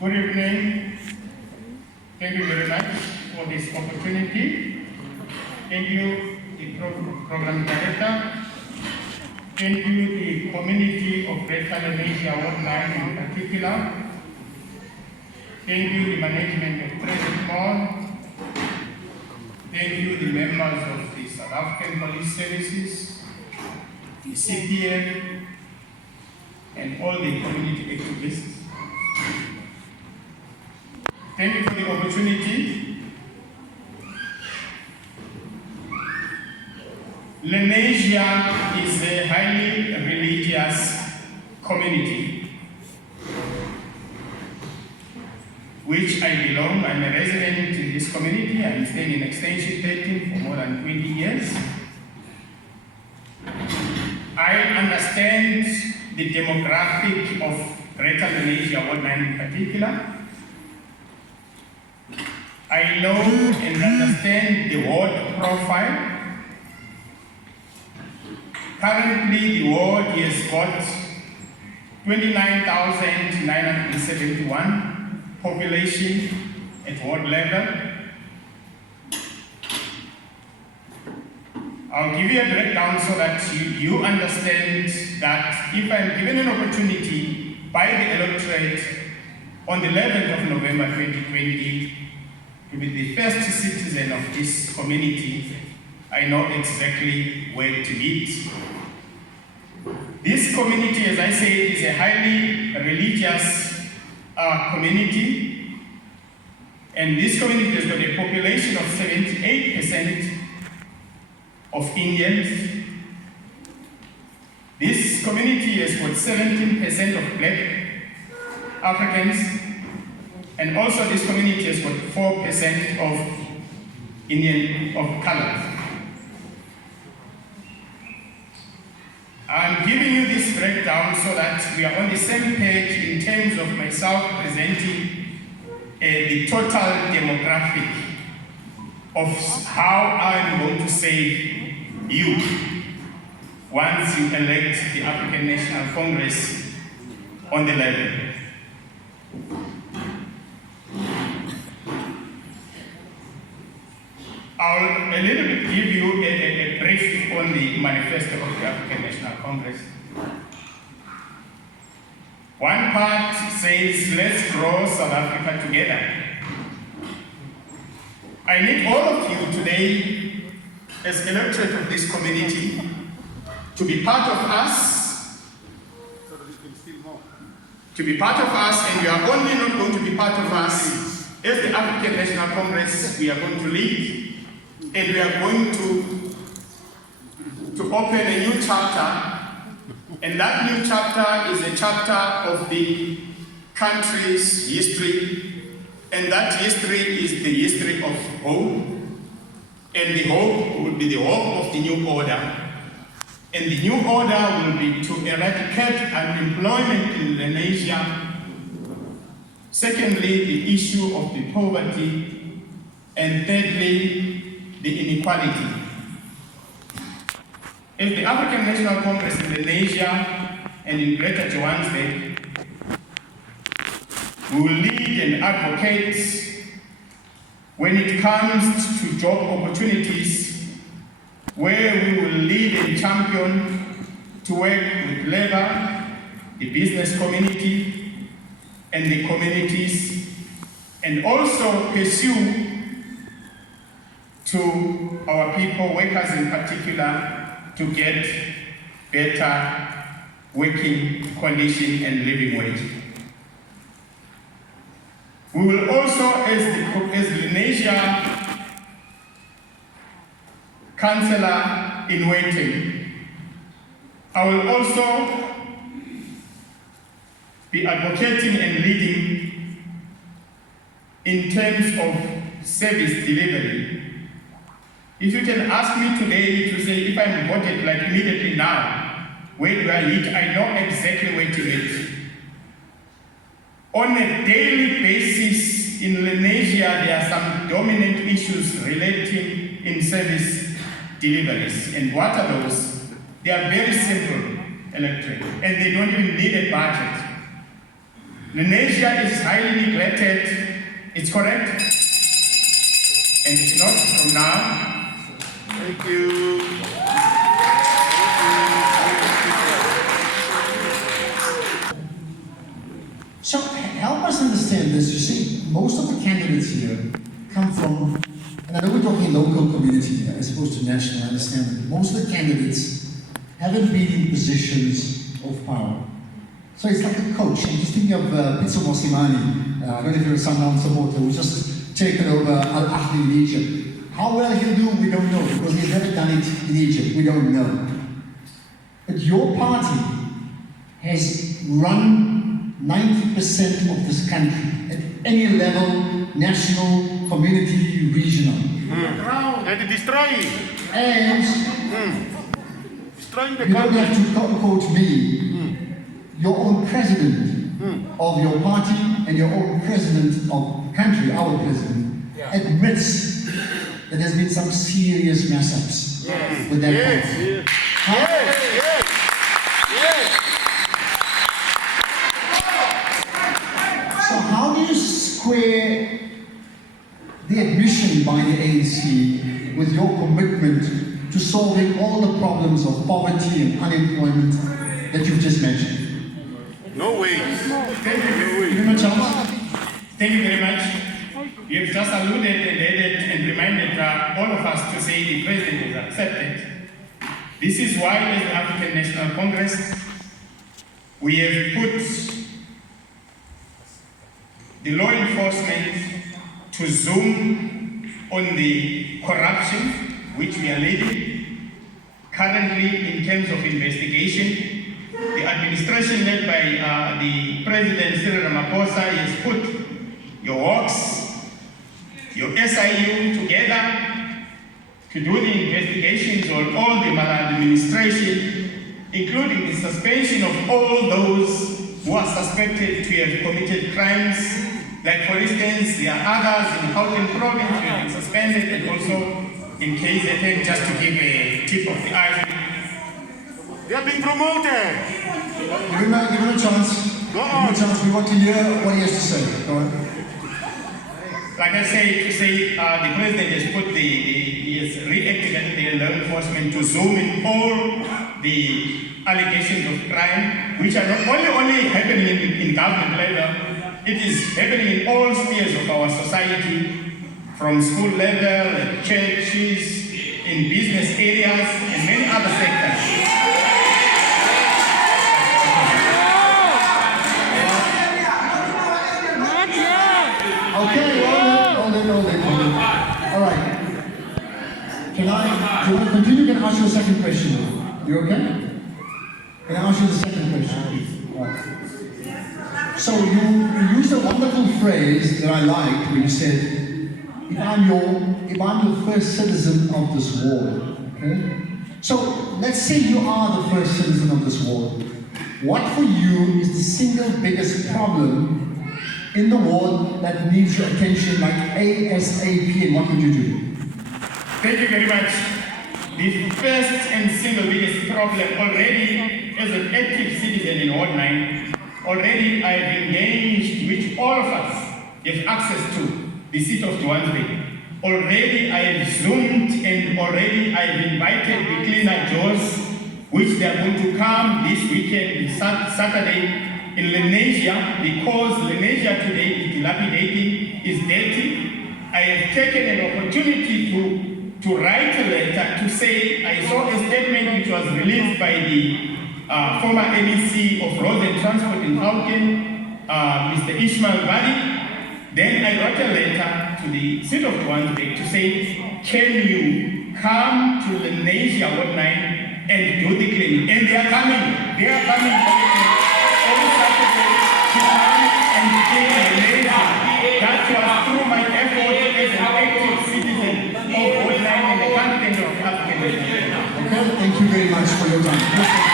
Good evening. Thank you very much for this opportunity. Thank you, the program director. Thank you, the community of Greater Lenasia Ward 9 in particular. Thank you, the management of Baitun Noor Hall. Thank you, the members of the South African Police Services, the CPF, and all the community activists. Thank you for the opportunity. Lenasia is a highly religious community, which I belong. I'm a resident in this community. I'm staying in Extension 13 for more than 20 years. I understand the demographic of Greater Lenasia Ward 9 in particular. I know and understand the ward profile. Currently, the ward has got 29,971 population at ward level. I'll give you a breakdown so that you understand that if I'm given an opportunity by the electorate on the 11th of November 2020 to be the first citizen of this community, I know exactly where to lead. This community, as I said, is a highly religious community, and this community has got a population of 78% of Indians. This community has got 17% of Black Africans, and also this community has got 4% of Indian of color. I'm giving you this breakdown so that we are on the same page in terms of myself presenting the total demographic of how I'm going to save you once you elect the African National Congress on the level. I'll a little bit give you a brief on the manifesto of the African National Congress. One part says, let's grow South Africa together. I need all of you today, as electorate of this community, to be part of us, and you are only not going to be part of us as the African National Congress. We are going to lead. And we are going to open a new chapter, and that new chapter is a chapter of the country's history, and that history is the history of hope, and the hope will be the hope of the new order. And the new order will be to eradicate unemployment in Lenasia. Secondly, the issue of the poverty, and thirdly, the inequality. As the African National Congress in Lenasia and in Greater Johannesburg, we will lead and advocate when it comes to job opportunities, where we will lead and champion to work with labor, the business community, and the communities, and also pursue to our people, workers in particular, to get better working condition and living wage. We will also, as Lenasia Councillor in waiting, I will also be advocating and leading in terms of service delivery. If you can ask me today to say if I'm voted like immediately now, where do I lead? I know exactly where to lead. On a daily basis in Lenasia, there are some dominant issues relating in service deliveries. And what are those? They are very simple, electorate, and they don't even need a budget. Lenasia is highly neglected. It's correct? And it's not from now. Thank you. So help us understand this. You see, most of the candidates here come from, and I know we're talking local community here as opposed to national, I understand that most of the candidates haven't been in positions of power. So it's like a coach. I'm just thinking of Pitso Mosimani, I don't know if you're a Sundown supporter, who's just taken over Al-Ahli in Egypt. How well he'll do, we don't know, because he's never done it in Egypt, we don't know. But your party has run 90% of this country at any level, national, community, regional. And destroy. And destroying the you don't country. have to quote me. Your own president of your party and your own president of the country, our president, admits that there's been some serious mess-ups with that party. So how do you square the admission by the ANC with your commitment to solving all the problems of poverty and unemployment that you've just mentioned? No way. Thank you. Give him a chance. Thank you very much. You have just alluded and added and reminded all of us to say the president is accepted. This is why, as the African National Congress, we have put the law enforcement to zoom on the corruption which we are leading. Currently, in terms of investigation, the administration led by the President Cyril Ramaphosa has put your Hawks, your SIU together to do the investigations on all the maladministration, including the suspension of all those who are suspected to have committed crimes. Like, for instance, there are others in Gauteng province who have been suspended, and also in KZN, just to give a tip of the iceberg. They are being promoted. Give him a chance. Go Give him on. a chance. We want to hear what he has to say. Go on. Like I say, the president has put he has reactivated the law enforcement to zoom in all the allegations of crime, which are not only happening in government level, it is happening in all spheres of our society, from school level, churches, in business areas, and many other sectors. Okay, hold it. All right. Do you want to continue? Can I ask you a second question? You okay? Can I ask you the second question? All right. So you used a wonderful phrase that I liked when you said, if I'm the first citizen of this ward, okay? So let's say you are the first citizen of this ward. What for you is the single biggest problem in the ward that needs your attention like ASAP, and what would you do? Thank you very much. The first and single biggest problem already, as an active citizen in Ward 9, already I have engaged, which all of us have access to, the seat of Johannesburg. Already I have zoomed, and already I have invited the cleaner Joes, which they are going to come this weekend, Saturday, in Lenasia, because Lenasia today is dilapidating, is dirty. I have taken an opportunity to write a letter to say, I saw a statement which was released by the former MEC of Roads and Transport in Gauteng, Mr. Ishmael Badi. Then I wrote a letter to the city of Johannesburg to say, can you come to Lenasia Ward 9 and do the cleaning? And they are coming. They are coming. Every Saturday to come and clean Lenasia. That was through my effort as an active citizen of Ward 9 and the content of African. Okay, thank you very much for your time.